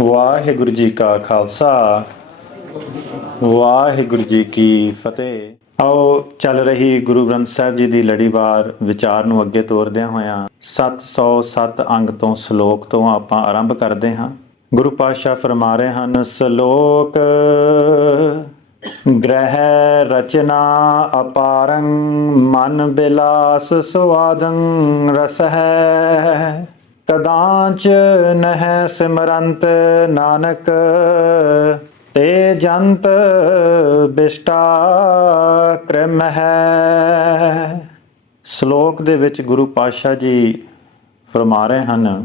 ਵਾਹਿਗੁਰੂ ਜੀ ਕਾ ਖਾਲਸਾ, ਵਾਹਿਗੁਰੂ ਜੀ ਕੀ ਫਤਿਹ। ਆਓ ਚੱਲ ਰਹੀ ਗੁਰੂ ਗ੍ਰੰਥ ਸਾਹਿਬ ਜੀ ਦੀ ਲੜੀਵਾਰ ਵਿਚਾਰ ਨੂੰ ਅੱਗੇ ਤੋਰਦਿਆਂ ਹੋਇਆਂ 707 ਅੰਗ ਤੋਂ ਸ਼ਲੋਕ ਤੋਂ ਆਪਾਂ ਆਰੰਭ ਕਰਦੇ ਹਾਂ। ਗੁਰੂ ਪਾਤਸ਼ਾਹ ਫਰਮਾ ਰਹੇ ਹਨ, ਸ਼ਲੋਕ ਗ੍ਰਹਿ ਰਚਨਾ ਅਪਾਰੰ ਮਨ ਬਿਲਾਸ ਸੁਆਦੰ ਰਸ ਹੈ ਕਦਾਂਚ ਨਹਿ ਸਿਮਰੰਤ ਨਾਨਕ, ਤੇ ਜੰਤ ਬਿਸ਼ਟਾ ਕ੍ਰਮ ਹੈ ਸ਼ਲੋਕ ਦੇ ਵਿੱਚ ਗੁਰੂ ਪਾਤਸ਼ਾਹ ਜੀ ਫਰਮਾ ਰਹੇ ਹਨ,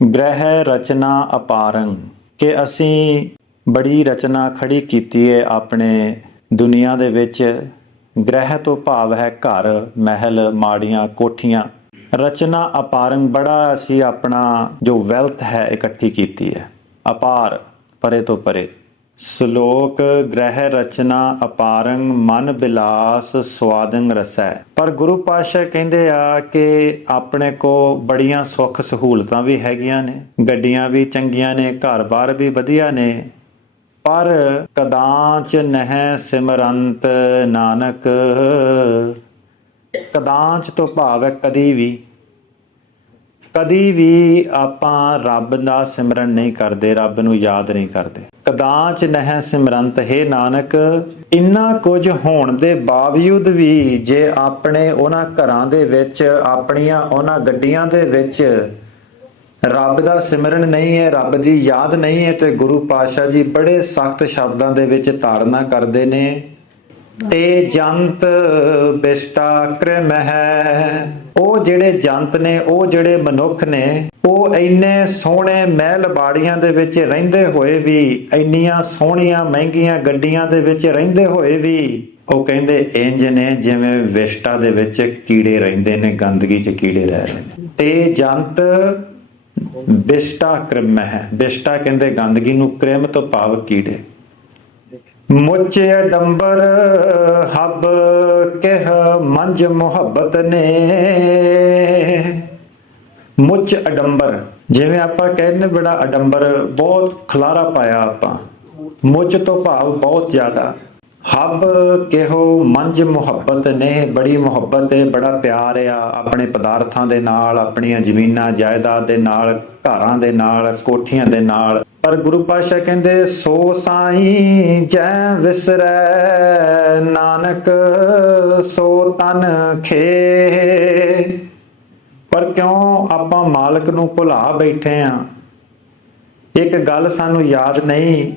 ਗ੍ਰਹਿ ਰਚਨਾ ਅਪਾਰੰ, ਕਿ ਅਸੀਂ ਬੜੀ ਰਚਨਾ ਖੜੀ ਕੀਤੀ ਹੈ ਆਪਣੇ ਦੁਨੀਆ ਦੇ ਵਿੱਚ। ਗ੍ਰਹਿ ਤੋਂ ਭਾਵ ਹੈ ਘਰ, ਮਹਿਲ, ਮਾੜੀਆਂ, ਕੋਠੀਆਂ। ਰਚਨਾ ਅਪਾਰੰ ਬੜਾ ਅਸੀਂ ਆਪਣਾ ਜੋ ਵੈਲਥ ਹੈ, ਇਕੱਠੀ ਕੀਤੀ ਹੈ। ਅਪਾਰ, ਪਰੇ ਤੋਂ ਪਰੇ। ਸ਼ਲੋਕ, ਗ੍ਰਹਿ ਰਚਨਾ ਅਪਾਰੰ ਮਨ ਬਿਲਾਸ ਸਵਾਦੰ ਰਸੈ। ਪਰ ਗੁਰੂ ਪਾਤਸ਼ਾਹ ਕਹਿੰਦੇ ਆ ਕਿ ਆਪਣੇ ਕੋ ਬੜੀਆਂ ਸੁੱਖ ਸਹੂਲਤਾਂ ਵੀ ਹੈਗੀਆਂ ਨੇ, ਗੱਡੀਆਂ ਵੀ ਚੰਗੀਆਂ ਨੇ, ਘਰ-ਬਾਰ ਵੀ ਵਧੀਆ ਨੇ। ਪਰ ਕਦਾਚ ਨਹਿ ਸਿਮਰੰਤ ਨਾਨਕ ਕਦਾਂਚ ਤੋਂ ਭਾਵ ਹੈ ਕਦੀ ਵੀ। ਕਦੀ ਵੀ ਆਪਾਂ ਰੱਬ ਦਾ ਸਿਮਰਨ ਨਹੀਂ ਕਰਦੇ, ਰੱਬ ਨੂੰ ਯਾਦ ਨਹੀਂ ਕਰਦੇ। ਕਦਾਂਚ ਨਹਿ ਸਿਮਰੰਤ, ਹੈ ਨਾਨਕ, ਇੰਨਾ ਕੁਝ ਹੋਣ ਦੇ ਬਾਵਜੂਦ ਵੀ ਜੇ ਆਪਣੇ ਉਹਨਾਂ ਘਰਾਂ ਦੇ ਵਿੱਚ, ਆਪਣੀਆਂ ਉਹਨਾਂ ਗੱਡੀਆਂ ਦੇ ਵਿੱਚ ਰੱਬ ਦਾ ਸਿਮਰਨ ਨਹੀਂ ਹੈ, ਰੱਬ ਦੀ ਯਾਦ ਨਹੀਂ ਹੈ, ਤੇ ਗੁਰੂ ਪਾਤਸ਼ਾਹ ਜੀ ਬੜੇ ਸਖਤ ਸ਼ਬਦਾਂ ਦੇ ਵਿੱਚ ਤਾੜਨਾ ਕਰਦੇ ਨੇ। ਤੇ ਜੰਤ ਬਿਸ਼ਟਾ ਕ੍ਰਮ ਹੈ ਉਹ ਜਿਹੜੇ ਜੰਤ ਨੇ, ਉਹ ਜਿਹੜੇ ਮਨੁੱਖ ਨੇ, ਉਹ ਇੰਨੇ ਸੋਹਣੇ ਮਹਿਲ ਬਾੜੀਆਂ ਦੇ ਵਿੱਚ ਰਹਿੰਦੇ ਹੋਏ ਵੀ, ਇੰਨੀਆਂ ਸੋਹਣੀਆਂ ਮਹਿੰਗੀਆਂ ਗੱਡੀਆਂ ਦੇ ਵਿੱਚ ਰਹਿੰਦੇ ਹੋਏ ਵੀ, ਉਹ ਕਹਿੰਦੇ ਇੰਜ ਨੇ ਜਿਵੇਂ ਵਿਸ਼ਟਾ ਦੇ ਵਿੱਚ ਕੀੜੇ ਰਹਿੰਦੇ ਨੇ, ਗੰਦਗੀ 'ਚ ਕੀੜੇ ਰਹਿ ਰਹੇ ਨੇ। ਤੇ ਜੰਤ ਬਿਸ਼ਟਾ ਕ੍ਰਮ ਹੈ ਬਿਸ਼ਟਾ ਕਹਿੰਦੇ ਗੰਦਗੀ ਨੂੰ ਕ੍ਰਮ ਤੋਂ ਭਾਵ ਕੀੜੇ। ਮੁੱਚੇ ਅਡੰਬਰ, ਹੱਬ ਕਹਿ ਮੰਜ ਮੁਹੱਬਤ ਨੇ। ਮੁੱਚ ਅਡੰਬਰ, ਜਿਵੇਂ ਆਪਾਂ ਕਹਿੰਦੇ ਬੜਾ ਅਡੰਬਰ, ਬਹੁਤ ਖਲਾਰਾ ਪਾਇਆ ਆਪਾਂ। ਮੁੱਚ ਤੋਂ ਭਾਵ ਬਹੁਤ ਜ਼ਿਆਦਾ। ਹੱਬ ਕਿਹੋ ਮੰਜ ਮੁਹੱਬਤ ਨੇ, ਬੜੀ ਮੁਹੱਬਤ ਹੈ ਬੜਾ ਪਿਆਰ ਆ ਆਪਣੇ ਪਦਾਰਥਾਂ ਦੇ ਨਾਲ, ਆਪਣੀਆਂ ਜ਼ਮੀਨਾਂ, ਜਾਇਦਾਦ ਦੇ ਨਾਲ, ਘਰਾਂ ਦੇ ਨਾਲ, ਕੋਠੀਆਂ ਦੇ ਨਾਲ। ਪਰ ਗੁਰੂ ਪਾਤਸ਼ਾਹ ਕਹਿੰਦੇ, ਸੋ ਸਾਈ ਜੈ ਵਿਸਰੈ, ਨਾਨਕ ਸੋ ਤਨ ਖੇ। ਪਰ ਕਿਉਂ ਆਪਾਂ ਮਾਲਕ ਨੂੰ ਭੁਲਾ ਬੈਠੇ ਆ? ਇੱਕ ਗੱਲ ਸਾਨੂੰ ਯਾਦ ਨਹੀਂ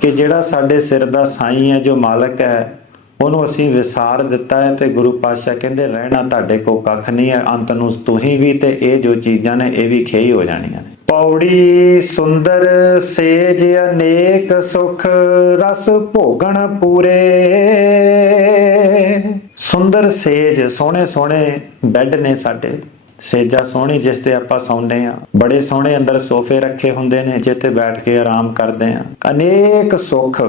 ਕਿ ਜਿਹੜਾ ਸਾਡੇ ਸਿਰ ਦਾ ਸਾਈਂ ਹੈ, ਜੋ ਮਾਲਕ ਹੈ, ਉਹਨੂੰ ਅਸੀਂ ਵਿਸਾਰ ਦਿੱਤਾ ਹੈ ਤੇ ਗੁਰੂ ਪਾਤਸ਼ਾਹ ਕਹਿੰਦੇ, ਰਹਿਣਾ ਤੁਹਾਡੇ ਕੋ ਕੱਖ ਨਹੀਂ ਹੈ, ਅੰਤ ਨੂੰ ਤੁਸੀਂ ਵੀ ਤੇ ਇਹ ਜੋ ਚੀਜ਼ਾਂ ਨੇ, ਇਹ ਵੀ ਖੇਈ ਹੋ ਜਾਣੀਆਂ ਨੇ। ਪੌੜੀ ਸੁੰਦਰ ਸੇਜ ਅਨੇਕ ਸੁਖ ਰਸ ਭੋਗਣ ਪੂਰੇ। ਸੁੰਦਰ ਸੇਜ, ਸੋਹਣੇ ਸੋਹਣੇ ਬੈੱਡ ਨੇ ਸਾਡੇ। ਸੇਜਾ ਸੋਹਣੀ ਜਿਸ ਤੇ ਆਪਾਂ ਸੌਂਦੇ ਆ ਬੜੇ ਸੋਹਣੇ ਅੰਦਰ ਸੋਫੇ ਰੱਖੇ ਹੁੰਦੇ ਨੇ, ਜਿੱਥੇ ਬੈਠ ਕੇ ਆਰਾਮ ਕਰਦੇ ਆ ਅਨੇਕ ਸੁੱਖ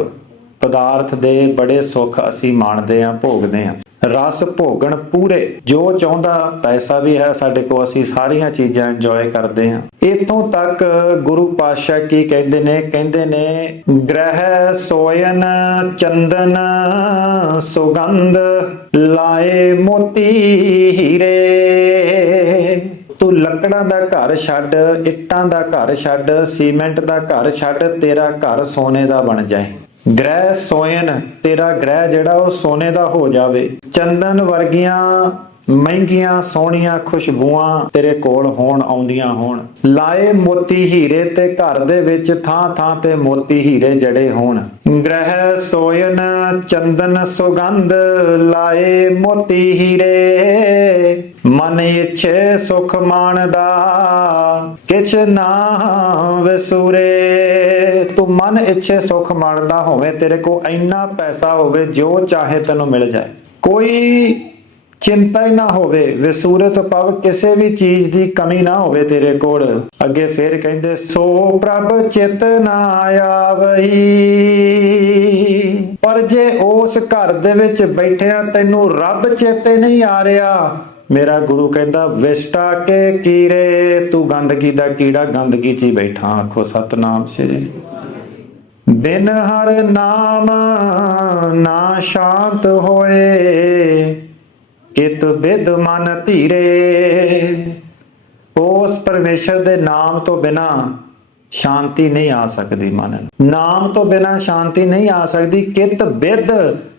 ਪਦਾਰਥ ਦੇ ਬੜੇ ਸੁੱਖ ਅਸੀਂ ਮਾਣਦੇ ਆ ਭੋਗਦੇ ਆ ਰਸ ਭੋਗਣ ਪੂਰੇ, ਜੋ ਚਾਹੁੰਦਾ ਪੈਸਾ ਵੀ ਹੈ ਸਾਡੇ ਕੋਲ, ਅਸੀਂ ਸਾਰੀਆਂ ਚੀਜ਼ਾਂ ਇੰਜੋਏ ਕਰਦੇ ਆ ਇਤੋਂ ਤੱਕ ਗੁਰੂ ਪਾਤਸ਼ਾਹ ਕੀ ਕਹਿੰਦੇ ਨੇ? ਕਹਿੰਦੇ ਨੇ, ਗ੍ਰਹਿ ਸੋਇਨ ਚੰਦਨ ਸੁਗੰਧ ਲਾਏ ਮੋਤੀ ਹੀਰੇ। ਤੂੰ ਲੱਕੜਾਂ ਦਾ ਘਰ ਛੱਡ, ਇੱਟਾਂ ਦਾ ਘਰ ਛੱਡ, ਸੀਮੈਂਟ ਦਾ ਘਰ ਛੱਡ, ਤੇਰਾ ਘਰ ਸੋਨੇ ਦਾ ਬਣ ਜਾਏ। ਗ੍ਰਹਿ ਸੋਇਨ ਤੇਰਾ ਗ੍ਰਹਿ ਜਿਹੜਾ ਉਹ ਸੋਨੇ ਦਾ ਹੋ ਜਾਵੇ। ਚੰਦਨ ਵਰਗੀਆਂ ਮਹਿੰਗੀਆਂ, ਸੋਹਣੀਆਂ ਖੁਸ਼ਬੂਆਂ ਤੇਰੇ ਕੋਲ ਹੋਣ, ਆਉਂਦੀਆਂ ਹੋਣ। ਲਾਏ ਮੋਤੀ ਹੀਰੇ ਤੇ ਘਰ ਦੇ ਵਿੱਚ ਥਾਂ ਥਾਂ ਤੇ ਮੋਤੀ ਹੀਰੇ ਜੜੇ ਹੋਣ। ਗ੍ਰਹਿ ਸੋਇਨ ਚੰਦਨ ਸੁਗੰਧ ਲਾਏ ਮੋਤੀ ਹੀਰੇ। ਮਨ ਇੱਛੇ ਸੁਖ ਮਾਣਦਾ, ਕਿਛ ਨਾ ਵਿਸੂਰੇ। ਤੂੰ ਮਨ ਇੱਛੇ ਸੁਖ ਮਾਣਦਾ ਹੋਵੇ, ਤੇਰੇ ਕੋ ਇੰਨਾ ਪੈਸਾ ਹੋਵੇ, ਜੋ ਚਾਹੇ ਤੈਨੂੰ ਮਿਲ ਜਾਏ। ਕੋਈ ਚਿੰਤਾ ਹੀ ਨਾ ਹੋਵੇ ਵਿਸੂਰਤ ਪਵ ਕਿਸੇ ਵੀ ਚੀਜ਼ ਦੀ ਕਮੀ ਨਾ ਹੋਵੇ ਤੇਰੇ ਕੋਲ। ਅੱਗੇ ਫਿਰ ਕਹਿੰਦੇ, ਸੋ ਪ੍ਰਭ ਚਿਤ ਨਾ ਆਵਈ। ਪਰ ਜੇ ਉਸ ਘਰ ਦੇ ਵਿੱਚ ਬੈਠਿਆ ਤੈਨੂੰ ਰੱਬ ਚੇਤੇ ਨਹੀਂ ਆ ਰਿਹਾ, ਮੇਰਾ ਗੁਰੂ ਕਹਿੰਦਾ, ਵਿਸ਼ਟਾ ਕੇ ਕੀਰੇ, ਤੂੰ ਗੰਦਗੀ ਦਾ ਕੀੜਾ ਗੰਦਗੀ 'ਚ ਹੀ ਬੈਠਾ, ਆਖੋ ਸਤਨਾਮ ਸ੍ਰੀ। ਬਿਨ ਹਰ ਨਾਮ ਨਾ ਸ਼ਾਂਤ ਹੋਏ। ਕਿਤ ਬਿਦ ਮਨ ਧੀਰੇ, ਉਸ ਪਰਮੇਸ਼ਰ ਦੇ ਨਾਮ ਤੋਂ ਬਿਨਾ ਸ਼ਾਂਤੀ ਨਹੀਂ ਆ ਸਕਦੀ ਮਨ ਨੂੰ। ਨਾਮ ਤੋਂ ਬਿਨਾ ਸ਼ਾਂਤੀ ਨਹੀਂ ਆ ਸਕਦੀ, ਕਿਤ ਬਿਦ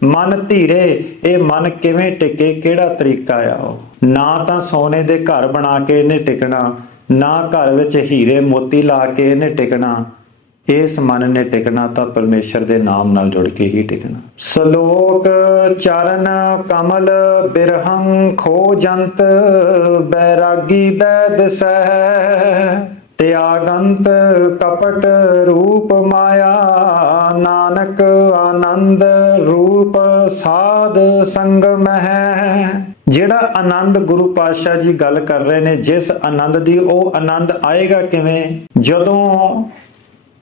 ਮਨ ਧੀਰੇ, ਇਹ ਮਨ ਕਿਵੇਂ ਟਿਕੇ, ਕਿਹੜਾ ਤਰੀਕਾ ਆ ਉਹ ਨਾ ਤਾਂ ਸੋਨੇ ਦੇ ਘਰ ਬਣਾ ਕੇ ਇਹਨੇ ਟਿਕਣਾ, ਨਾ ਘਰ ਵਿੱਚ ਹੀਰੇ ਮੋਤੀ ਲਾ ਕੇ ਇਹਨੇ ਟਿਕਣਾ ਇਸ ਮਨ ਨੇ ਟਿਕਣਾ ਤਾਂ ਪਰਮੇਸ਼ਰ ਦੇ ਨਾਮ ਨਾਲ ਜੁੜ ਕੇ ਹੀ ਟਿਕਣਾ। ਸ਼ਲੋਕ ਚਰਨ ਕਮਲ ਬਿਰਹੰ ਖੋਜੰਤ ਬੈਰਾਗੀ ਬੈਦ ਸਹਿ, ਤਿਆਗੰਤ ਕਪਟ ਰੂਪ ਮਾਇਆ, ਨਾਨਕ ਆਨੰਦ ਰੂਪ ਸਾਧ ਸੰਗ ਮਹਿ ਜਿਹੜਾ ਆਨੰਦ ਗੁਰੂ ਪਾਤਸ਼ਾਹ ਜੀ ਗੱਲ ਕਰ ਰਹੇ ਨੇ, ਜਿਸ ਆਨੰਦ ਦੀ ਉਹ ਆਨੰਦ ਆਏਗਾ ਕਿਵੇਂ? ਜਦੋਂ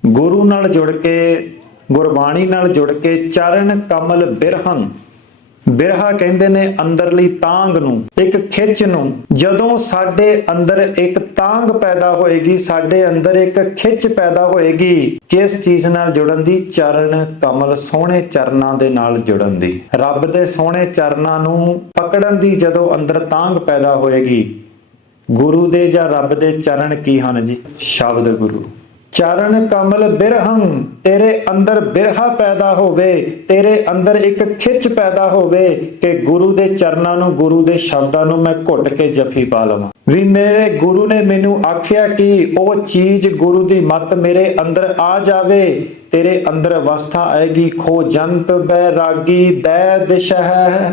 ਗੁਰੂ ਨਾਲ ਜੁੜ ਕੇ, ਗੁਰਬਾਣੀ ਨਾਲ ਜੁੜ ਕੇ ਚਰਨ ਕਮਲ ਬਿਰਹਨ ਬਿਰਹਾ ਕਹਿੰਦੇ ਨੇ ਅੰਦਰਲੀ ਤਾਂਗ ਨੂੰ, ਇੱਕ ਖਿੱਚ ਨੂੰ। ਜਦੋਂ ਸਾਡੇ ਅੰਦਰ ਇੱਕ ਤਾਂਗ ਪੈਦਾ ਹੋਏਗੀ, ਸਾਡੇ ਅੰਦਰ ਇੱਕ ਖਿੱਚ ਪੈਦਾ ਹੋਏਗੀ, ਕਿਸ ਚੀਜ਼ ਨਾਲ ਜੁੜਨ ਦੀ? ਚਰਨ ਕਮਲ ਸੋਹਣੇ ਚਰਨਾਂ ਦੇ ਨਾਲ ਜੁੜਨ ਦੀ। ਰੱਬ ਦੇ ਸੋਹਣੇ ਚਰਨਾਂ ਨੂੰ ਪਕੜਨ ਦੀ ਜਦੋਂ ਅੰਦਰ ਤਾਂਗ ਪੈਦਾ ਹੋਏਗੀ, ਗੁਰੂ ਦੇ ਜਾਂ ਰੱਬ ਦੇ ਚਰਨ ਕੀ ਹਨ ਜੀ? ਸ਼ਬਦ ਗੁਰੂ। ਚਰਨ ਕਮਲ ਬਿਰਹੰ, ਤੇਰੇ ਅੰਦਰ ਬਿਰਹਾ ਪੈਦਾ ਹੋਵੇ, ਤੇਰੇ ਅੰਦਰ ਇੱਕ ਖਿੱਚ ਪੈਦਾ ਹੋਵੇ, ਕਿ ਗੁਰੂ ਦੇ ਚਰਨਾਂ ਨੂੰ, ਗੁਰੂ ਦੇ ਸ਼ਬਦਾਂ ਨੂੰ ਮੈਂ ਘੁੱਟ ਕੇ ਜੱਫੀ ਪਾ ਲਵਾਂ। ਵੀ ਮੇਰੇ ਗੁਰੂ ਨੇ ਮੈਨੂੰ ਆਖਿਆ ਕਿ ਉਹ ਚੀਜ਼ ਗੁਰੂ ਦੀ ਮਤ ਮੇਰੇ ਅੰਦਰ ਆ ਜਾਵੇ, ਤੇਰੇ ਅੰਦਰ ਅਵਸਥਾ ਆਏਗੀ, ਖੋ ਜੰਤ ਬੈਰਾਗੀ ਦੈ ਦਿਸ਼ਹ।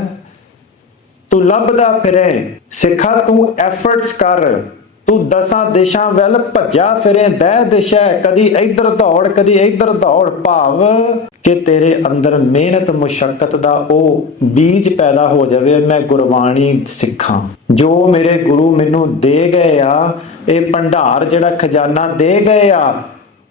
ਤੂੰ ਲੱਭਦਾ ਫਿਰੇ, ਸਿੱਖਾ, ਤੂੰ ਐਫਰਟਸ ਕਰ। ਤੂੰ ਦਸਾਂ ਦਿਸ਼ਾਂ ਵੱਲ ਭੱਜਾ ਫਿਰੇ, ਦਹਿ ਦਿਸ਼ਾ ਕਦੀ ਇੱਧਰ ਦੌੜ, ਕਦੀ ਇੱਧਰ ਦੌੜ। ਭਾਵ ਕਿ ਤੇਰੇ ਅੰਦਰ ਮਿਹਨਤ ਮੁਸ਼ਕਲ ਦਾ ਉਹ ਬੀਜ ਪੈਦਾ ਹੋ ਜਾਵੇ, ਮੈਂ ਗੁਰਬਾਣੀ ਸਿੱਖਾਂ। ਜੋ ਮੇਰੇ ਗੁਰੂ ਮੈਨੂੰ ਦੇ ਗਏ ਆ, ਇਹ ਭੰਡਾਰ ਜਿਹੜਾ ਖਜ਼ਾਨਾ ਦੇ ਗਏ ਆ,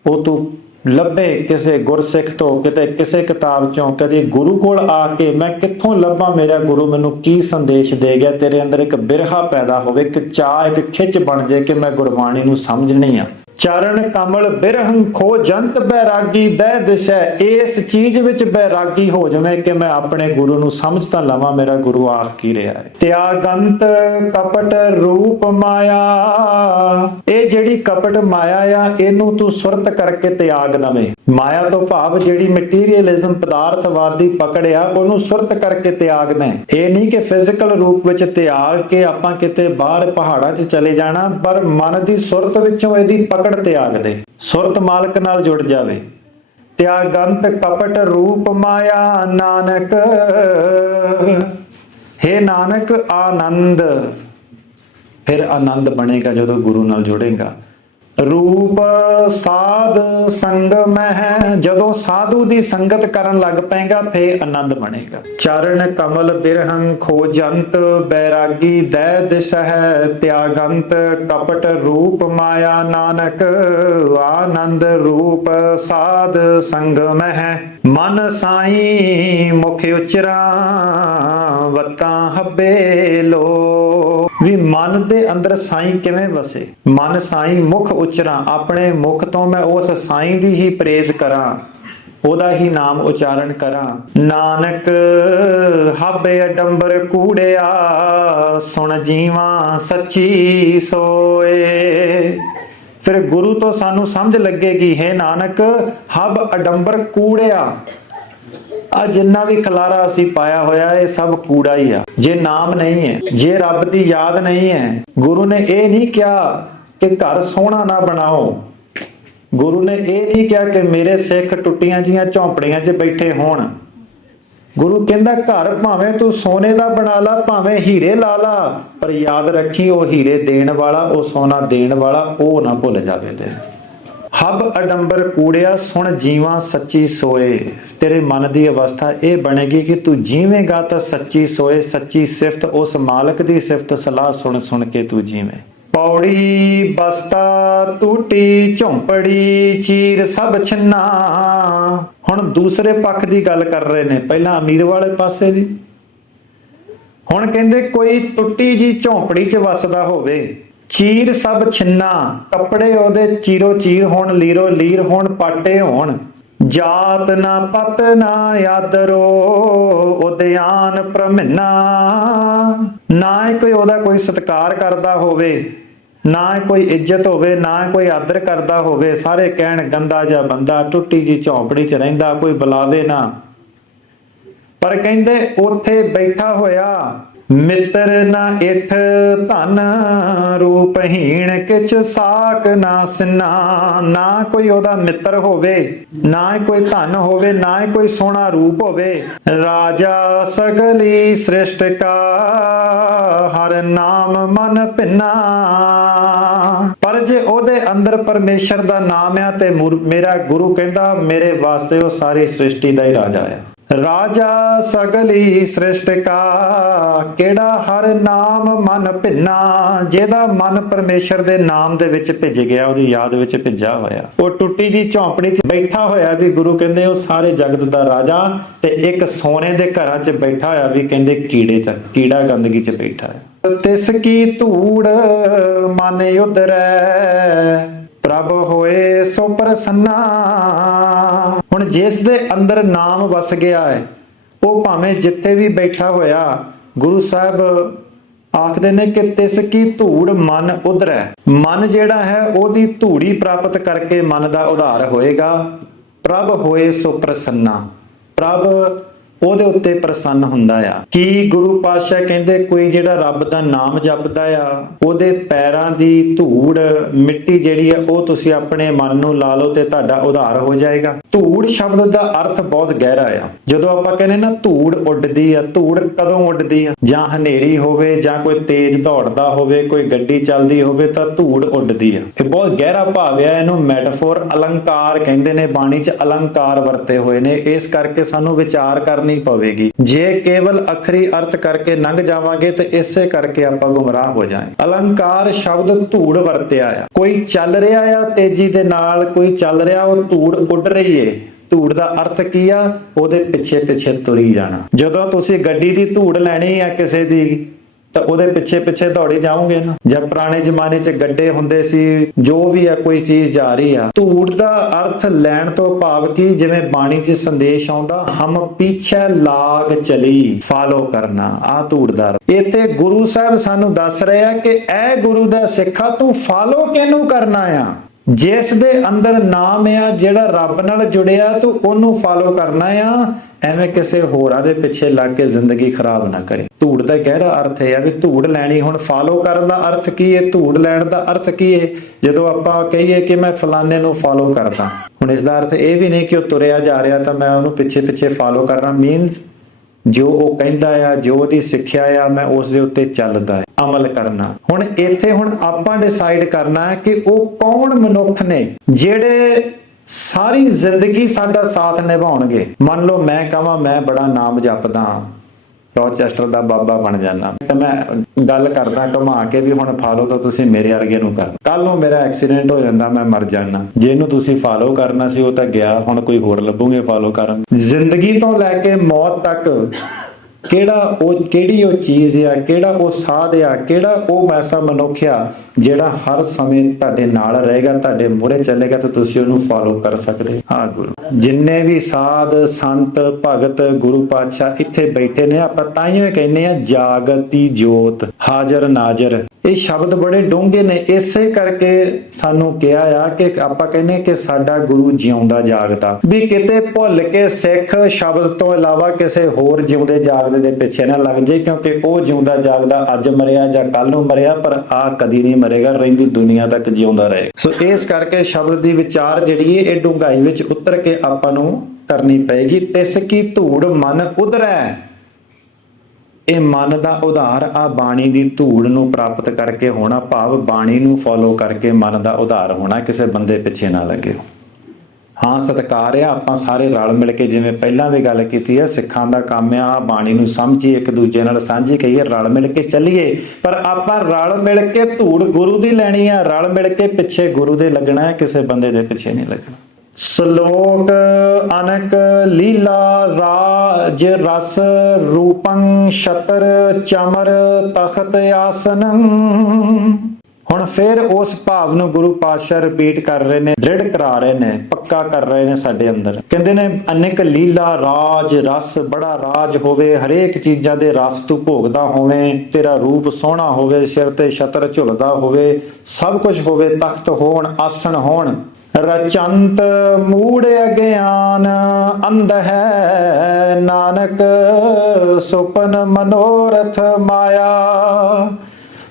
ਉਹ ਤੂੰ ਲੱਭੇ ਕਿਸੇ ਗੁਰਸਿੱਖ ਤੋਂ, ਕਿਤੇ ਕਿਸੇ ਕਿਤਾਬ ਚੋਂ, ਕਦੇ ਗੁਰੂ ਕੋਲ ਆ ਕੇ ਮੈਂ ਕਿੱਥੋਂ ਲੱਭਾਂ ਮੇਰਾ ਗੁਰੂ? ਮੈਨੂੰ ਕੀ ਸੰਦੇਸ਼ ਦੇ ਗਿਆ ਤੇਰੇ ਅੰਦਰ ਇੱਕ ਬਿਰਹਾ ਪੈਦਾ ਹੋਵੇ, ਇੱਕ ਚਾਹ, ਇੱਕ ਖਿੱਚ ਬਣ ਜਾਏ ਕਿ ਮੈਂ ਗੁਰਬਾਣੀ ਨੂੰ ਸਮਝਣੀ ਆ। ਚਰਨ ਕਮਲ ਬਿਰਹੰ ਖੋ ਜੰਤ ਬੈਰਾਗੀ ਦਹਿ ਦਿਸ਼ੈ, ਇਸ ਚੀਜ਼ ਵਿੱਚ ਬੈਰਾਗੀ ਹੋ ਜਾਵੇਂ ਕਿ ਮੈਂ ਆਪਣੇ ਗੁਰੂ ਨੂੰ ਸਮਝ ਤਾਂ ਲਵਾਂ, ਮੇਰਾ ਗੁਰੂ ਆਖ ਕੀ ਰਿਹਾ ਹੈ? ਤਿਆਗੰਤ ਕਪਟ ਰੂਪ ਮਾਇਆ। ਇਹ ਜਿਹੜੀ ਕਪਟ ਮਾਇਆ ਆ, ਇਹਨੂੰ ਤੂੰ ਸੁਰਤ ਕਰਕੇ ਤਿਆਗ ਦਵੇਂ ਮਾਇਆ ਤੋਂ ਭਾਵ ਜਿਹੜੀ ਮਟੀਰੀਅਲਿਜ਼ਮ ਪਦਾਰਥਵਾਦੀ ਪਕੜਿਆ ਉਹਨੂੰ ਸੁਰਤ ਕਰਕੇ ਤਿਆਗ ਦੇ। ਇਹ ਨਹੀਂ ਕਿ ਫਿਜ਼ੀਕਲ ਰੂਪ ਵਿੱਚ ਤਿਆਗ ਕੇ ਆਪਾਂ ਕਿਤੇ ਬਾਹਰ ਪਹਾੜਾਂ 'ਚ ਚਲੇ ਜਾਣਾ, ਪਰ ਮਨ ਦੀ ਸੁਰਤ ਵਿੱਚੋਂ ਇਹਦੀ ਪਕੜ ਤਿਆਗ ਦੇ, ਸੁਰਤ ਮਾਲਕ ਨਾਲ ਜੁੜ ਜਾਵੇ। ਤਿਆਗੰਤ ਕਪਟ ਰੂਪ ਮਾਇਆ ਨਾਨਕ। हे ਨਾਨਕ, ਆਨੰਦ। ਫਿਰ ਆਨੰਦ ਬਣੇਗਾ ਜਦੋਂ ਗੁਰੂ ਨਾਲ ਜੁੜੇਗਾ। ਰੂਪ ਸਾਧ ਸੰਗ ਮਹਿ, ਜਦੋਂ ਸਾਧੂ ਦੀ ਸੰਗਤ ਕਰਨ ਲੱਗ ਪਏਗਾ ਫੇ ਆਨੰਦ ਬਣੇਗਾ। ਚਰਨ ਕਮਲ ਬਿਰਹੰ ਖੋਜੰਤ, ਬੈਰਾਗੀ ਦੈ ਦਿਸ਼ਹਿ ਤਿਆਗੰਤ, ਕਪਟ ਰੂਪ ਮਾਇਆ ਨਾਨਕ, ਆਨੰਦ ਰੂਪ ਸਾਧ ਸੰਗ ਮਹਿ। ਮਨ ਸਾਈ ਮੁਖ ਉਚਰਾ, ਵਤਾਂ ਹੱਬੇ ਲੋ। ਵੀ ਮਨ ਦੇ ਅੰਦਰ ਸਾਈਂ ਕਿਵੇਂ ਵਸੇ? ਮਨ ਸਾਈਂ ਮੁਖ ਉਚਰਾ। ਆਪਣੇ ਮੁਖ ਤੋਂ ਮੈਂ ਉਸ ਸਾਈਂ ਦੀ ਹੀ ਪ੍ਰੇਜ਼ ਕਰਾਂ। ਉਹਦਾ ਹੀ ਨਾਮ ਉਚਾਰਨ ਕਰਾਂ। ਨਾਨਕ, ਹਾਬੇ ਅਡੰਬਰ ਕੂੜਿਆ, ਸੁਣ ਜੀਵਾਂ ਸੱਚੀ ਸੋਏ। ਫਿਰ ਗੁਰੂ ਤੋਂ ਸਾਨੂੰ ਸਮਝ ਲੱਗੇਗੀ, ਹੈ ਨਾਨਕ, ਹਬ ਅਡੰਬਰ ਕੂੜਿਆ। ਆ ਜਿੰਨਾ ਵੀ ਖਲਾਰਾ ਅਸੀਂ ਪਾਇਆ ਹੋਇਆ, ਇਹ ਸਭ ਕੂੜਾ ਹੀ ਆ। ਜੇ ਨਾਮ ਨਹੀਂ ਹੈ, ਜੇ ਰੱਬ ਦੀ ਯਾਦ ਨਹੀਂ ਹੈ, ਗੁਰੂ ਨੇ ਇਹ ਨਹੀਂ ਕਿਹਾ ਕਿ ਘਰ ਸੋਹਣਾ ਨਾ ਬਣਾਓ। ਗੁਰੂ ਨੇ ਇਹ ਨਹੀਂ ਕਿਹਾ ਕਿ ਮੇਰੇ ਸਿੱਖ ਟੁੱਟੀਆਂ ਜੀਆਂ ਝੌਂਪੜੀਆਂ 'ਚ ਬੈਠੇ ਹੋਣ। ਗੁਰੂ ਕਹਿੰਦਾ, ਘਰ ਭਾਵੇਂ ਤੂੰ ਸੋਨੇ ਦਾ ਬਣਾ ਲਾ, ਭਾਵੇਂ ਹੀਰੇ ਲਾ ਲਾ, ਪਰ ਯਾਦ ਰੱਖੀ ਉਹ ਹੀਰੇ ਦੇਣ ਵਾਲਾ, ਉਹ ਸੋਨਾ ਦੇਣ ਵਾਲਾ, ਉਹ ਨਾ ਭੁੱਲ ਜਾਵੇ ਤੇ ਹਬ ਅਡੰਬਰ ਕੂੜਿਆ, ਸੁਣ ਜੀਵਾਂ ਸੱਚੀ ਸੋਏ। ਤੇਰੇ ਮਨ ਦੀ ਅਵਸਥਾ ਇਹ ਬਣੇਗੀ ਕਿ ਤੂੰ ਜੀਵੇਂਗਾ ਤਾਂ ਸੱਚੀ ਸੋਏ, ਸੱਚੀ ਸਿਫਤ, ਉਸ ਮਾਲਕ ਦੀ ਸਿਫਤ ਸਲਾਹ ਸੁਣ ਸੁਣ ਕੇ ਤੂੰ ਜੀਵੇਂ। ਪੌੜੀ ਬਸਤਾ ਟੂਟੀ ਝੌਂਪੜੀ, ਚੀਰ ਸਭ ਛੰਨਾ। ਹੁਣ ਦੂਸਰੇ ਪੱਖ ਦੀ ਗੱਲ ਕਰ ਰਹੇ ਨੇ, ਪਹਿਲਾਂ ਅਮੀਰ ਵਾਲੇ ਪਾਸੇ ਦੀ। ਹੁਣ ਕਹਿੰਦੇ ਕੋਈ ਟੁੱਟੀ ਜੀ ਝੌਂਪੜੀ 'ਚ ਵੱਸਦਾ ਹੋਵੇ। ਚੀਰ ਸਭ ਛਿੰਨਾ, ਕੱਪੜੇ ਉਹਦੇ ਚੀਰੋ ਚੀਰ ਹੋਣ, ਲੀਰੋ ਲੀਰ ਹੋਣ, ਪਾਟੇ ਹੋਣ। ਜਾਤ ਨਾ ਪਤ ਨਾ ਆਦਰੋ ਉਦਿਆਨ ਪ੍ਰਮਿਨਾ। ਨਾ ਕੋਈ ਉਹਦਾ ਕੋਈ ਸਤਿਕਾਰ ਕਰਦਾ ਹੋਵੇ, ਨਾ ਕੋਈ ਇੱਜ਼ਤ ਹੋਵੇ, ਨਾ ਕੋਈ ਆਦਰ ਕਰਦਾ ਹੋਵੇ, ਸਾਰੇ ਕਹਿਣ ਗੰਦਾ ਜਿਹਾ ਬੰਦਾ, ਟੁੱਟੀ ਜੀ ਝੌਂਪੜੀ 'ਚ ਰਹਿੰਦਾ, ਕੋਈ ਬੁਲਾਵੇ ਨਾ। ਪਰ ਕਹਿੰਦੇ, ਉੱਥੇ ਬੈਠਾ ਹੋਇਆ ਮਿੱਤਰ ਨਾ ਇਠ ਧਨ ਰੂਪਹੀਣ ਕਿਛ ਸਾਕ ਨਾ ਸਿਨਾ। ਨਾ ਕੋਈ ਉਹਦਾ ਮਿੱਤਰ ਹੋਵੇ, ਨਾ ਕੋਈ ਧਨ ਹੋਵੇ, ਨਾ ਕੋਈ ਸੋਹਣਾ ਰੂਪ ਹੋਵੇ। ਰਾਜਾ ਸਗਲੀ ਸ੍ਰਿਸ਼ਟ ਕਾ ਹਰ ਨਾਮ ਮਨ ਭਿੰਨਾ। ਪਰ ਜੇ ਉਹਦੇ ਅੰਦਰ ਪਰਮੇਸ਼ਰ ਦਾ ਨਾਮ ਆ ਤੇ ਮੇਰਾ ਗੁਰੂ ਕਹਿੰਦਾ, ਮੇਰੇ ਵਾਸਤੇ ਉਹ ਸਾਰੀ ਸ੍ਰਿਸ਼ਟੀ ਦਾ ਹੀ ਰਾਜਾ ਆ। ਰਾਜਾ ਸਗਲੀ ਸ੍ਰਿਸ਼ਟ ਕਾ। ਕਿਹੜਾ ਹਰ ਨਾਮ ਮਨ ਭਿੰਨਾ, ਜਿਹਦਾ ਮਨ ਪਰਮੇਸ਼ਰ ਦੇ ਨਾਮ ਦੇ ਵਿੱਚ ਭਿੱਜ ਗਿਆ, ਉਹਦੀ ਯਾਦ ਵਿੱਚ ਭਿੱਜਾ ਹੋਇਆ। ਉਹ ਟੁੱਟੀ ਜੀ ਝੌਂਪੜੀ 'ਚ ਬੈਠਾ ਹੋਇਆ ਵੀ ਗੁਰੂ ਕਹਿੰਦੇ, ਉਹ ਸਾਰੇ ਜਗਤ ਦਾ ਰਾਜਾ ਤੇ ਇੱਕ ਸੋਨੇ ਦੇ ਘਰਾਂ 'ਚ ਬੈਠਾ ਹੋਇਆ ਵੀ ਕਹਿੰਦੇ ਕੀੜੇ 'ਚ, ਕੀੜਾ ਗੰਦਗੀ 'ਚ ਬੈਠਾ ਹੈ ਤਿਸ ਕੀ ਧੂੜ ਮਨ ਉਧਰੈ ਪ੍ਰਭ ਹੋਏ ਸੋ ਪ੍ਰਸੰਨਾ। ਹੁਣ ਜਿਸ ਦੇ ਅੰਦਰ ਨਾਮ ਵਸ ਗਿਆ ਹੈ, ਉਹ ਭਾਵੇਂ ਜਿੱਥੇ ਵੀ ਬੈਠਾ ਹੋਇਆ, ਗੁਰੂ ਸਾਹਿਬ ਆਖਦੇ ਨੇ ਕਿ ਤਿਸ ਕੀ ਧੂੜ ਮਨ ਉਧਰੈ। ਮਨ ਜਿਹੜਾ ਹੈ, ਉਹਦੀ ਧੂੜੀ ਪ੍ਰਾਪਤ ਕਰਕੇ ਮਨ ਦਾ ਉਧਾਰ ਹੋਏਗਾ। ਪ੍ਰਭ ਹੋਏ ਸੋ ਪ੍ਰਸੰਨਾ। ਪ੍ਰਭ ਉਹਦੇ ਉੱਤੇ ਪ੍ਰਸੰਨ ਹੁੰਦਾ ਆ। ਕੀ ਗੁਰੂ ਪਾਤਸ਼ਾਹ ਕਹਿੰਦੇ, ਕੋਈ ਜਿਹੜਾ ਰੱਬ ਦਾ ਨਾਮ ਜਪਦਾ ਆ, ਉਹਦੇ ਪੈਰਾਂ ਦੀ ਧੂੜ ਮਿੱਟੀ ਜਿਹੜੀ ਆ, ਉਹ ਤੁਸੀਂ ਆਪਣੇ ਮਨ ਨੂੰ ਲਾ ਲਓ ਤੇ ਤੁਹਾਡਾ ਉਧਾਰ ਹੋ ਜਾਏਗਾ। ਧੂੜ ਸ਼ਬਦ ਦਾ ਅਰਥ ਬਹੁਤ ਗਹਿਰਾ ਆ। ਜਦੋਂ ਆਪਾਂ ਕਹਿੰਦੇ ਨਾ ਧੂੜ ਉੱਡਦੀ ਆ, ਧੂੜ ਕਦੋਂ ਉੱਡਦੀ ਆ? ਜਾਂ ਹਨੇਰੀ ਹੋਵੇ, ਜਾਂ ਕੋਈ ਤੇਜ਼ ਦੌੜਦਾ ਹੋਵੇ, ਕੋਈ ਗੱਡੀ ਚੱਲਦੀ ਹੋਵੇ, ਤਾਂ ਧੂੜ ਉੱਡਦੀ ਆ। ਇਹ ਬਹੁਤ ਗਹਿਰਾ ਭਾਵ ਆ, ਇਹਨੂੰ ਮੈਟਾਫੋਰ ਅਲੰਕਾਰ ਕਹਿੰਦੇ ਨੇ, ਬਾਣੀ 'ਚ ਅਲੰਕਾਰ ਵਰਤੇ ਹੋਏ ਨੇ। ਇਸ ਕਰਕੇ ਸਾਨੂੰ ਵਿਚਾਰ ਕਰਨੀ ਪਵੇਗੀ। ਜੇ ਕੇਵਲ ਅਖਰੀ ਅਰਥ ਕਰਕੇ ਲੰਘ ਜਾਵਾਂਗੇ ਤੇ ਇਸੇ ਕਰਕੇ ਆਪਾਂ ਗੁੰਮਰਾਹ ਹੋ ਜਾਏ। ਅਲੰਕਾਰ ਸ਼ਬਦ ਧੂੜ ਵਰਤਿਆ ਆ। ਕੋਈ ਚੱਲ ਰਿਹਾ ਆ ਤੇਜ਼ੀ ਦੇ ਨਾਲ, ਕੋਈ ਚੱਲ ਰਿਹਾ ਉਹ ਧੂੜ ਉੱਡ ਰਹੀ ਏ। ਧੂੜ ਦਾ ਅਰਥ ਕੀ ਆ? ਉਹਦੇ ਪਿੱਛੇ ਪਿੱਛੇ ਤੁਰੀ ਜਾਣਾ। ਜਦੋਂ ਤੁਸੀਂ ਗੱਡੀ ਦੀ ਧੂੜ ਲੈਣੀ ਆ ਕਿਸੇ ਦੀ ਤਾਂ ਉਹਦੇ ਪਿੱਛੇ ਪਿੱਛੇ ਦੌੜੀ ਜਾਓਗੇ ਨਾ। ਜਦ ਪੁਰਾਣੇ ਜ਼ਮਾਨੇ 'ਚ ਗੱਡੇ ਹੁੰਦੇ ਸੀ, ਜੋ ਵੀ ਆ, ਕੋਈ ਚੀਜ਼ ਜਾ ਰਹੀ ਆ। ਧੂੜ ਦਾ ਅਰਥ ਲੈਣ ਤੋਂ ਭਾਵ ਕੀ, ਜਿਵੇਂ ਬਾਣੀ 'ਚ ਸੰਦੇਸ਼ ਆਉਂਦਾ, ਹਮ ਪਿੱਛੇ ਲਾਗ ਚਲੀ, ਫਾਲੋ ਕਰਨਾ, ਆ ਧੂੜ ਦਾ ਅਰਥ। ਇੱਥੇ ਗੁਰੂ ਸਾਹਿਬ ਸਾਨੂੰ ਦੱਸ ਰਹੇ ਆ ਕਿ ਇਹ ਗੁਰੂ ਦਾ ਸਿੱਖਾ ਤੂੰ ਫਾਲੋ ਕਿਹਨੂੰ ਕਰਨਾ ਆ? ਜਿਸ ਦੇ ਅੰਦਰ ਨਾਮ ਆ, ਜਿਹੜਾ ਰੱਬ ਨਾਲ ਜੁੜਿਆ, ਤੂੰ ਉਹਨੂੰ ਫਾਲੋ ਕਰਨਾ ਆ। ਐਵੇਂ ਕਿਸੇ ਹੋਰਾਂ ਦੇ ਪਿੱਛੇ ਲੱਗ ਕੇ ਜ਼ਿੰਦਗੀ ਖਰਾਬ ਨਾ ਕਰੇ। ਧੂੜ ਦਾ ਗਹਿਰਾ ਅਰਥ ਇਹ ਵੀ ਧੂੜ ਲੈਣੀ ਹੁਣ ਫਾਲੋ ਕਰਨ ਦਾ ਅਰਥ ਕੀ ਹੈ ਧੂੜ ਲੈਣ ਦਾ ਅਰਥ ਕੀ ਹੈ ਜਦੋਂ ਆਪਾਂ ਕਹੀਏ ਕਿ ਮੈਂ ਫਲਾਣੇ ਨੂੰ ਫਾਲੋ ਕਰਦਾ, ਹੁਣ ਇਸ ਦਾ ਅਰਥ ਇਹ ਵੀ ਨਹੀਂ ਕਿ ਉਹ ਤੁਰਿਆ ਜਾ ਰਿਹਾ ਤਾਂ ਮੈਂ ਉਹਨੂੰ ਪਿੱਛੇ ਪਿੱਛੇ ਫਾਲੋ ਕਰਨਾ ਮੀਨਸ ਜੋ ਉਹ ਕਹਿੰਦਾ ਆ, ਜੋ ਉਹਦੀ ਸਿੱਖਿਆ ਆ, ਮੈਂ ਉਸ ਦੇ ਉੱਤੇ ਚੱਲਦਾ ਹੈ ਅਮਲ ਕਰਨਾ। ਹੁਣ ਇੱਥੇ ਹੁਣ ਆਪਾਂ ਡਿਸਾਈਡ ਕਰਨਾ ਹੈ ਕਿ ਉਹ ਕੌਣ ਮਨੁੱਖ ਨੇ ਜਿਹੜੇ ਸਾਰੀ ਜ਼ਿੰਦਗੀ ਸਾਡਾ ਸਾਥ ਨਿਭਾਉਣਗੇ। ਮੰਨ ਲਓ ਮੈਂ ਕਹਾਂ, ਮੈਂ ਬੜਾ ਨਾਮ ਜਪਦਾ ਰੋਚੈਸਟਰ ਦਾ ਬਾਬਾ ਬਣ ਜਾਣਾ ਤੇ ਮੈਂ ਗੱਲ ਕਰਦਾ ਘੁਮਾ ਕੇ ਵੀ ਹੁਣ ਫਾਲੋ ਤਾਂ ਤੁਸੀਂ ਮੇਰੇ ਵਰਗੇ ਨੂੰ ਕਰ। ਕੱਲ ਨੂੰ ਮੇਰਾ ਐਕਸੀਡੈਂਟ ਹੋ ਜਾਂਦਾ, ਮੈਂ ਮਰ ਜਾਣਾ ਜਿਹਨੂੰ ਤੁਸੀਂ ਫਾਲੋ ਕਰਨਾ ਸੀ, ਉਹ ਤਾਂ ਗਿਆ। ਹੁਣ ਕੋਈ ਹੋਰ ਲੱਭੋਗੇ ਫਾਲੋ ਕਰਨ। ਜ਼ਿੰਦਗੀ ਤੋਂ ਲੈ ਕੇ ਮੌਤ ਤੱਕ ਕਿਹੜਾ ਉਹ, ਕਿਹੜੀ ਉਹ ਚੀਜ਼ ਆ, ਕਿਹੜਾ ਉਹ ਸਾਧ ਆ, ਕਿਹੜਾ ਉਹ ਐਸਾ ਮਨੁੱਖ ਆ, ਜਿਹੜਾ ਹਰ ਸਮੇਂ ਤੁਹਾਡੇ ਨਾਲ ਰਹੇਗਾ, ਤੁਹਾਡੇ ਮੂਹਰੇ ਚੱਲੇਗਾ ਤੇ ਤੁਸੀਂ ਉਹਨੂੰ ਫਾਲੋ ਕਰ ਸਕਦੇ ਹਾਂ। ਗੁਰੂ। ਜਿੰਨੇ ਵੀ ਸਾਧ, ਸੰਤ, ਭਗਤ, ਗੁਰੂ ਪਾਤਸ਼ਾਹ ਇੱਥੇ ਬੈਠੇ ਨੇ, ਆਪਾਂ ਤਾਂ ਹੀ ਕਹਿੰਦੇ ਆ, ਜਾਗਤੀ ਜੋਤ, ਹਾਜ਼ਰ ਨਾਜ਼ਰ। ਇਹ ਸ਼ਬਦ ਬੜੇ ਡੂੰਘੇ ਨੇ। ਇਸੇ ਕਰਕੇ ਸਾਨੂੰ ਕਿਹਾ ਆ ਕਿ ਆਪਾਂ ਕਹਿੰਦੇ ਕਿ ਸਾਡਾ ਗੁਰੂ ਜਿਉਂਦਾ ਜਾਗਦਾ। ਵੀ ਕਿਤੇ ਭੁੱਲ ਕੇ ਸਿੱਖ ਸ਼ਬਦ ਤੋਂ ਇਲਾਵਾ ਕਿਸੇ ਹੋਰ ਜਿਉਂਦੇ ਜਾਗਦੇ ਦੇ ਪਿੱਛੇ ਨਾ ਲੱਗ ਜੇ ਕਿਉਂਕਿ ਉਹ ਜਿਉਂਦਾ ਜਾਗਦਾ ਅੱਜ ਮਰਿਆ ਜਾਂ ਕੱਲ ਨੂੰ ਮਰਿਆ, ਪਰ ਆ ਕਦੀ ਨਹੀਂ ਮਰੇਗਾ, ਰਹਿੰਦੀ ਦੁਨੀਆ ਤੱਕ ਜਿਉਂਦਾ ਰਹੇ। ਸੋ ਇਸ ਕਰਕੇ ਸ਼ਬਦ ਦੀ ਵਿਚਾਰ ਜਿਹੜੀ ਹੈ ਇਹ ਡੂੰਘਾਈ ਵਿੱਚ ਉਤਰ ਕੇ ਆਪਾਂ ਨੂੰ ਕਰਨੀ ਪਏਗੀ। ਤਿਸ ਕੀ ਧੂੜ ਮਨ ਉਧਰੈ। ਇਹ ਮਨ ਦਾ ਉਧਾਰ ਆ, ਬਾਣੀ ਦੀ ਧੂੜ ਨੂੰ ਪ੍ਰਾਪਤ ਕਰਕੇ ਹੋਣਾ ਭਾਵ, ਬਾਣੀ ਨੂੰ ਫੋਲੋ ਕਰਕੇ ਮਨ ਦਾ ਉਧਾਰ ਹੋਣਾ, ਕਿਸੇ ਬੰਦੇ ਪਿੱਛੇ ਨਾ ਲੱਗੇ। ਹਾਂ, ਸਤਕਾਰ ਆ, ਆਪਾਂ ਸਾਰੇ ਰਲ ਮਿਲ ਕੇ ਜਿਵੇਂ ਪਹਿਲਾਂ ਵੀ ਗੱਲ ਕੀਤੀ ਹੈ ਸਿੱਖਾਂ ਦਾ ਕੰਮ ਆ, ਬਾਣੀ ਨੂੰ ਸਮਝੀ ਇੱਕ ਦੂਜੇ ਨਾਲ ਸਾਂਝੀ ਕਹੀਏ, ਰਲ ਮਿਲ ਕੇ ਚੱਲੀਏ। ਪਰ ਆਪਾਂ ਰਲ ਮਿਲ ਕੇ ਧੂੜ ਗੁਰੂ ਦੀ ਲੈਣੀ ਆ, ਰਲ ਮਿਲ ਕੇ ਪਿੱਛੇ ਗੁਰੂ ਦੇ ਲੱਗਣਾ ਹੈ, ਕਿਸੇ ਬੰਦੇ ਦੇ ਪਿੱਛੇ ਨਹੀਂ ਲੱਗਣਾ। ਸ਼ਲੋਕ ਅਨਕ ਲੀਲਾ ਰਾਜ ਰਸ ਰੂਪੰ ਛਤਰ ਚਮਰ ਤਖਤ ਆਸਨੰ। ਹੁਣ ਫਿਰ ਉਸ ਭਾਵ ਨੂੰ ਗੁਰੂ ਪਾਤਸ਼ਾਹ ਰਿਪੀਟ ਕਰ ਰਹੇ ਨੇ, ਦ੍ਰਿੜ ਕਰਾ ਰਹੇ ਨੇ, ਪੱਕਾ ਕਰ ਰਹੇ ਨੇ ਸਾਡੇ ਅੰਦਰ। ਕਹਿੰਦੇ ਨੇ, ਅਨੇਕ ਲੀਲਾ ਰਾਜ ਰਸ, ਬੜਾ ਰਾਜ ਹੋਵੇ, ਹਰੇਕ ਚੀਜ਼ਾਂ ਦੇ ਰਸ ਤੂੰ ਭੋਗਦਾ ਹੋਵੇਂ, ਤੇਰਾ ਰੂਪ ਸੋਹਣਾ ਹੋਵੇ, ਸਿਰ ਤੇ ਛਤਰ ਝੁਲਦਾ ਹੋਵੇ, ਸਭ ਕੁਝ ਹੋਵੇ, ਤਖਤ ਹੋਣ ਆਸਣ ਹੋਣ। ਰਚੰਤ ਮੂੜ ਅਗਿਆਨ ਅੰਧ ਹੈ, ਨਾਨਕ ਸੁਪਨ ਮਨੋਰਥ ਮਾਇਆ।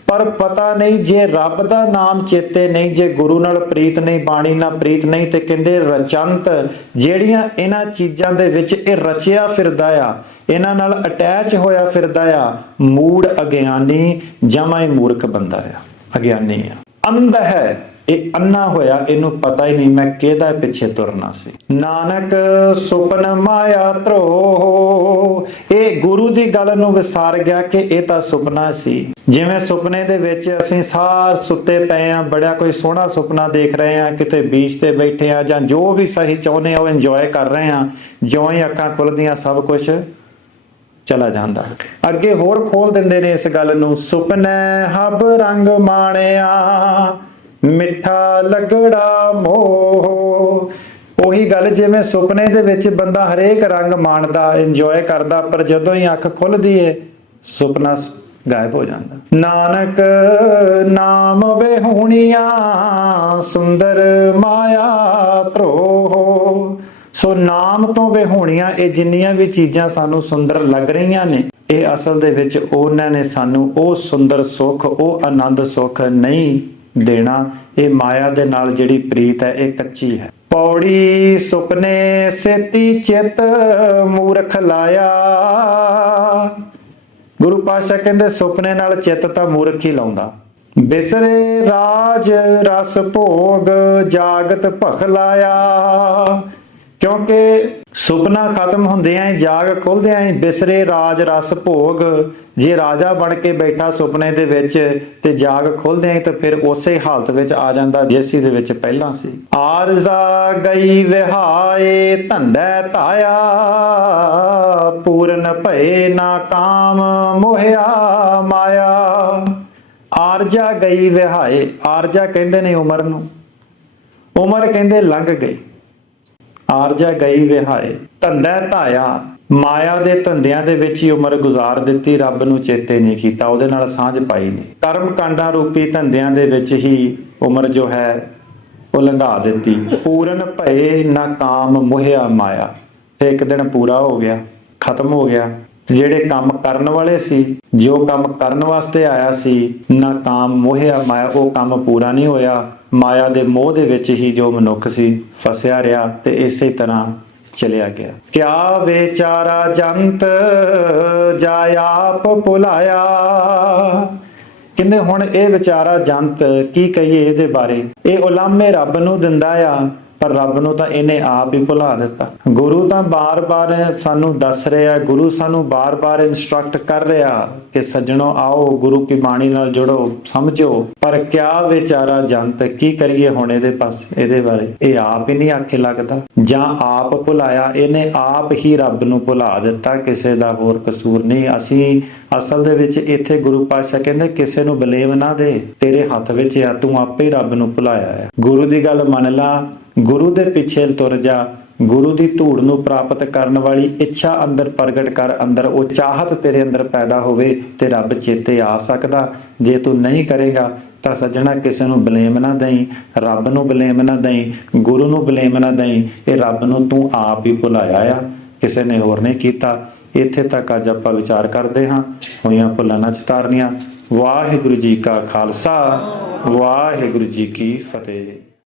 ਪਰ ਪਤਾ ਨਹੀਂ ਜੇ ਰੱਬ ਦਾ ਨਾਮ ਚੇਤੇ ਨਹੀਂ, ਜੇ ਗੁਰੂ ਨਾਲ ਪ੍ਰੀਤ ਨਹੀਂ, ਬਾਣੀ ਨਾਲ ਪ੍ਰੀਤ ਨਹੀਂ, ਤੇ ਕਹਿੰਦੇ ਰਚੰਤ ਜਿਹੜੀਆਂ ਇਹਨਾਂ ਚੀਜ਼ਾਂ ਦੇ ਵਿੱਚ ਇਹ ਰਚਿਆ ਫਿਰਦਾ ਆ, ਇਹਨਾਂ ਨਾਲ ਅਟੈਚ ਹੋਇਆ ਫਿਰਦਾ ਆ, ਮੂੜ ਅਗਿਆਨੀ ਜਮਾ ਹੀ ਮੂਰਖ ਬੰਦਾ ਆ, ਅਗਿਆਨੀ ਆ। ਅੰਧ ਹੈ। ਇਹ ਅੰਨਾ ਹੋਇਆ, ਇਹਨੂੰ ਪਤਾ ਹੀ ਨਹੀਂ ਮੈਂ ਕਿਹਦਾ ਪਿੱਛੇ ਤੁਰਨਾ ਸੀ। ਨਾਨਕ ਸੁਪਨ ਮਾਇਆ ਧਰੋ ਇਹ ਗੁਰੂ ਦੀ ਗੱਲ ਨੂੰ ਵਿਸਾਰ ਗਿਆ ਕਿ ਇਹ ਤਾਂ ਸੁਪਨਾ ਸੀ। ਜਿਵੇਂ ਸੁਪਨੇ ਦੇ ਵਿੱਚ ਅਸੀਂ ਸਾਰ ਸੁੱਤੇ ਪਏ ਆ, ਬੜਾ ਕੋਈ ਸੋਹਣਾ ਸੁਪਨਾ ਦੇਖ ਰਹੇ ਆ, ਕਿਤੇ ਬੀਚ ਤੇ ਬੈਠੇ ਆ, ਜਾਂ ਜੋ ਵੀ ਸਹੀ ਚਾਹੁੰਦੇ ਆ, ਉਹ ਇੰਜੋਏ ਕਰ ਰਹੇ ਆ, ਜਿਉਂ ਹੀ ਅੱਖਾਂ ਖੁੱਲਦੀਆਂ, ਸਭ ਕੁਝ ਚਲਾ ਜਾਂਦਾ। ਅੱਗੇ ਹੋਰ ਖੋਲ ਦਿੰਦੇ ਨੇ ਇਸ ਗੱਲ ਨੂੰ, ਸੁਪਨੇ ਹਬ ਰੰਗ ਮਾਣਿਆ ਮਿੱਠਾ ਲੱਗੜਾ ਮੋਹ। ਉਹੀ ਗੱਲ ਜਿਵੇਂ ਸੁਪਨੇ ਦੇ ਵਿੱਚ ਬੰਦਾ ਹਰੇਕ ਰੰਗ ਮਾਣਦਾ ਇੰਜੋਏ ਕਰਦਾ, ਪਰ ਜਦੋਂ ਹੀ ਅੱਖ ਖੁੱਲਦੀ ਏ, ਸੁਪਨਾ ਗਾਇਬ ਹੋ ਜਾਂਦਾ। ਨਾਨਕ ਨਾਮ ਵਿਹੂਣੀਆਂ ਸੁੰਦਰ ਮਾਇਆ ਧਰੋ ਸੋ ਨਾਮ ਤੋਂ ਵਿਹੂਣੀਆਂ ਇਹ ਜਿੰਨੀਆਂ ਵੀ ਚੀਜ਼ਾਂ ਸਾਨੂੰ ਸੁੰਦਰ ਲੱਗ ਰਹੀਆਂ ਨੇ, ਇਹ ਅਸਲ ਦੇ ਵਿੱਚ ਉਹਨਾਂ ਨੇ ਸਾਨੂੰ ਉਹ ਸੁੰਦਰ ਸੁੱਖ, ਉਹ ਆਨੰਦ ਸੁੱਖ ਨਹੀਂ ਦੇਣਾ, ਇਹ ਮਾਇਆ ਦੇ ਨਾਲ ਜਿਹੜੀ ਪ੍ਰੀਤ ਹੈ, ਇਹ ਕੱਚੀ ਹੈ। ਪੌੜੀ ਸੁਪਨੇ ਸੇਤੀ ਚਿਤ ਮੂਰਖ ਲਾਇਆ। ਗੁਰੂ ਪਾਤਸ਼ਾਹ ਕਹਿੰਦੇ, ਸੁਪਨੇ ਨਾਲ ਚਿੱਤ ਤਾਂ ਮੂਰਖ ਹੀ ਲਾਉਂਦਾ। ਬਿਸਰੇ ਰਾਜ ਰਸ ਭੋਗ, ਜਾਗਤ ਭਖ ਲਾਇਆ। ਕਿਉਂਕਿ ਸੁਪਨਾ ਖਤਮ ਹੁੰਦਿਆਂ ਹੀ ਜਾਗ ਖੁੱਲਦਿਆਂ ਹੀ ਬਿਸਰੇ ਰਾਜ ਰਸ ਭੋਗ। ਜੇ ਰਾਜਾ ਬਣ ਕੇ ਬੈਠਾ ਸੁਪਨੇ ਦੇ ਵਿੱਚ ਤੇ ਜਾਗ ਖੁੱਲਦਿਆਂ ਹੀ ਤਾਂ ਫਿਰ ਉਸੇ ਹਾਲਤ ਵਿੱਚ ਆ ਜਾਂਦਾ ਜੈਸੀ ਦੇ ਵਿੱਚ ਪਹਿਲਾਂ ਸੀ। ਆਰਜ਼ਾ ਗਈ ਵਿਹਾਏ, ਧੰਦੈ ਧਾਇਆ, ਪੂਰਨ ਭਏ ਨਾ ਕਾਮ ਮੋਹਿਆ ਮਾਇਆ। ਆਰਜਾ ਗਈ ਵਿਹਾਏ, ਆਰਜਾ ਕਹਿੰਦੇ ਨੇ ਉਮਰ ਨੂੰ। ਉਮਰ ਕਹਿੰਦੇ ਲੰਘ ਗਈ। ਆਰਜਾ ਗਈ ਵਿਹਾਏ। ਧੰਦਾ ਧਾਇਆ। ਮਾਇਆ ਦੇ ਧੰਦਿਆਂ ਦੇ ਵਿੱਚ ਹੀ ਉਮਰ ਗੁਜ਼ਾਰ ਦਿੱਤੀ, ਰੱਬ ਨੂੰ ਚੇਤੇ ਨਹੀਂ ਕੀਤਾ, ਉਹਦੇ ਨਾਲ ਸਾਂਝ ਪਾਈ ਨਹੀਂ। ਕਰਮ ਕਾਂਡਾਂ ਰੂਪੀ ਧੰਦਿਆਂ ਦੇ ਵਿੱਚ ਹੀ ਉਮਰ ਜੋ ਹੈ, ਉਹ ਲੰਘਾ ਦਿੱਤੀ। ਪੂਰਨ ਭਏ ਨਾ ਕਾਮ ਮੁਹਿਆ ਮਾਇਆ। ਫਿਰ ਇੱਕ ਦਿਨ ਪੂਰਾ ਹੋ ਗਿਆ, ਖਤਮ ਹੋ ਗਿਆ। ਜਿਹੜੇ ਕੰਮ ਕਰਨ ਵਾਲੇ ਸੀ, ਜੋ ਕੰਮ ਕਰਨ ਵਾਸਤੇ ਆਇਆ ਸੀ, ਨਾ ਕਾਮ ਮੋਹਿਆ ਮਾਇਆ, ਉਹ ਕੰਮ ਪੂਰਾ ਨਹੀਂ ਹੋਇਆ। ਮਾਇਆ ਦੇ ਮੋਹ ਦੇ ਵਿੱਚ ਹੀ ਜੋ ਮਨੁੱਖ ਸੀ, ਫਸਿਆ ਰਿਹਾ ਤੇ ਇਸੇ ਤਰ੍ਹਾਂ ਚਲਿਆ ਗਿਆ। ਕਿਆ ਵਿਚਾਰਾ ਜੰਤ ਜਾ ਭੁਲਾਇਆ? ਕਹਿੰਦੇ ਹੁਣ ਇਹ ਵਿਚਾਰਾ ਜੰਤ ਕੀ ਕਹੀਏ ਇਹਦੇ ਬਾਰੇ? ਇਹ ਉਲਾਮੇ ਰੱਬ ਨੂੰ ਦਿੰਦਾ ਆ। ਪਰ ਰੱਬ ਨੂੰ ਤਾਂ ਇਹਨੇ ਆਪ ਹੀ ਭੁਲਾ ਦਿੱਤਾ। ਗੁਰੂ ਤਾਂ ਬਾਰ-ਬਾਰ ਸਾਨੂੰ ਦੱਸ ਰਿਹਾ, ਗੁਰੂ ਸਾਨੂੰ ਬਾਰ-ਬਾਰ ਇਨਸਟਰਕਟ ਕਰ ਰਿਹਾ ਕਿ ਸੱਜਣੋ ਆਓ, ਗੁਰੂ ਕੀ ਬਾਣੀ ਨਾਲ ਜੁੜੋ, ਸਮਝੋ। ਪਰ ਕਿਆ ਵਿਚਾਰਾ ਜੰਤ, ਕੀ ਕਰੀਏ ਹੁਣ ਇਹਦੇ ਪਾਸ, ਇਹਦੇ ਬਾਰੇ? ਇਹ ਆਪ ਹੀ ਨਹੀਂ ਆਖੇ ਲੱਗਦਾ। ਜਾਂ ਆਪ ਭੁਲਾਇਆ, ਇਹਨੇ ਆਪ ਹੀ ਰੱਬ ਨੂੰ ਭੁਲਾ ਦਿੱਤਾ। ਕਿਸੇ ਦਾ ਹੋਰ ਕਸੂਰ ਨਹੀਂ। ਅਸੀਂ ਅਸਲ ਦੇ ਵਿੱਚ ਇੱਥੇ ਗੁਰੂ ਪਾਤਸ਼ਾਹ ਕਹਿੰਦੇ, ਕਿਸੇ ਨੂੰ ਬਲੇਮ ਨਾ ਦੇ। ਤੇਰੇ ਹੱਥ ਵਿੱਚ ਆ, ਤੂੰ ਆਪੇ ਰੱਬ ਨੂੰ ਭੁਲਾਇਆ ਹੈ ਗੁਰੂ ਦੀ ਗੱਲ ਮੰਨ ਲਾ ਗੁਰੂ ਦੇ ਪਿੱਛੇ ਤੁਰ ਜਾ, ਗੁਰੂ ਦੀ ਧੂੜ ਨੂੰ ਪ੍ਰਾਪਤ ਕਰਨ ਵਾਲੀ ਇੱਛਾ ਅੰਦਰ ਪ੍ਰਗਟ ਕਰ, ਅੰਦਰ ਉਹ ਚਾਹਤ ਤੇਰੇ ਅੰਦਰ ਪੈਦਾ ਹੋਵੇ ਤੇ ਰੱਬ ਚੇਤੇ ਆ ਸਕਦਾ। ਜੇ ਤੂੰ ਨਹੀਂ ਕਰੇਗਾ ਤਾਂ ਸੱਜਣਾ ਕਿਸੇ ਨੂੰ ਬਲੇਮ ਨਾ ਦੇਈ, ਰੱਬ ਨੂੰ ਬਲੇਮ ਨਾ ਦੇਈ, ਗੁਰੂ ਨੂੰ ਬਲੇਮ ਨਾ ਦੇਈ, ਇਹ ਰੱਬ ਨੂੰ ਤੂੰ ਆਪ ਹੀ ਭੁਲਾਇਆ ਆ। ਕਿਸੇ ਨੇ ਹੋਰ ਨਹੀਂ ਕੀਤਾ। ਇੱਥੇ ਤੱਕ ਅੱਜ ਆਪਾਂ ਵਿਚਾਰ ਕਰਦੇ ਹਾਂ। ਹੋਈਆਂ ਭੁੱਲਾਂ ਚਤਾਰਨੀਆਂ। ਵਾਹਿਗੁਰੂ ਜੀ ਕਾ ਖਾਲਸਾ, ਵਾਹਿਗੁਰੂ ਜੀ ਕੀ ਫਤਿਹ।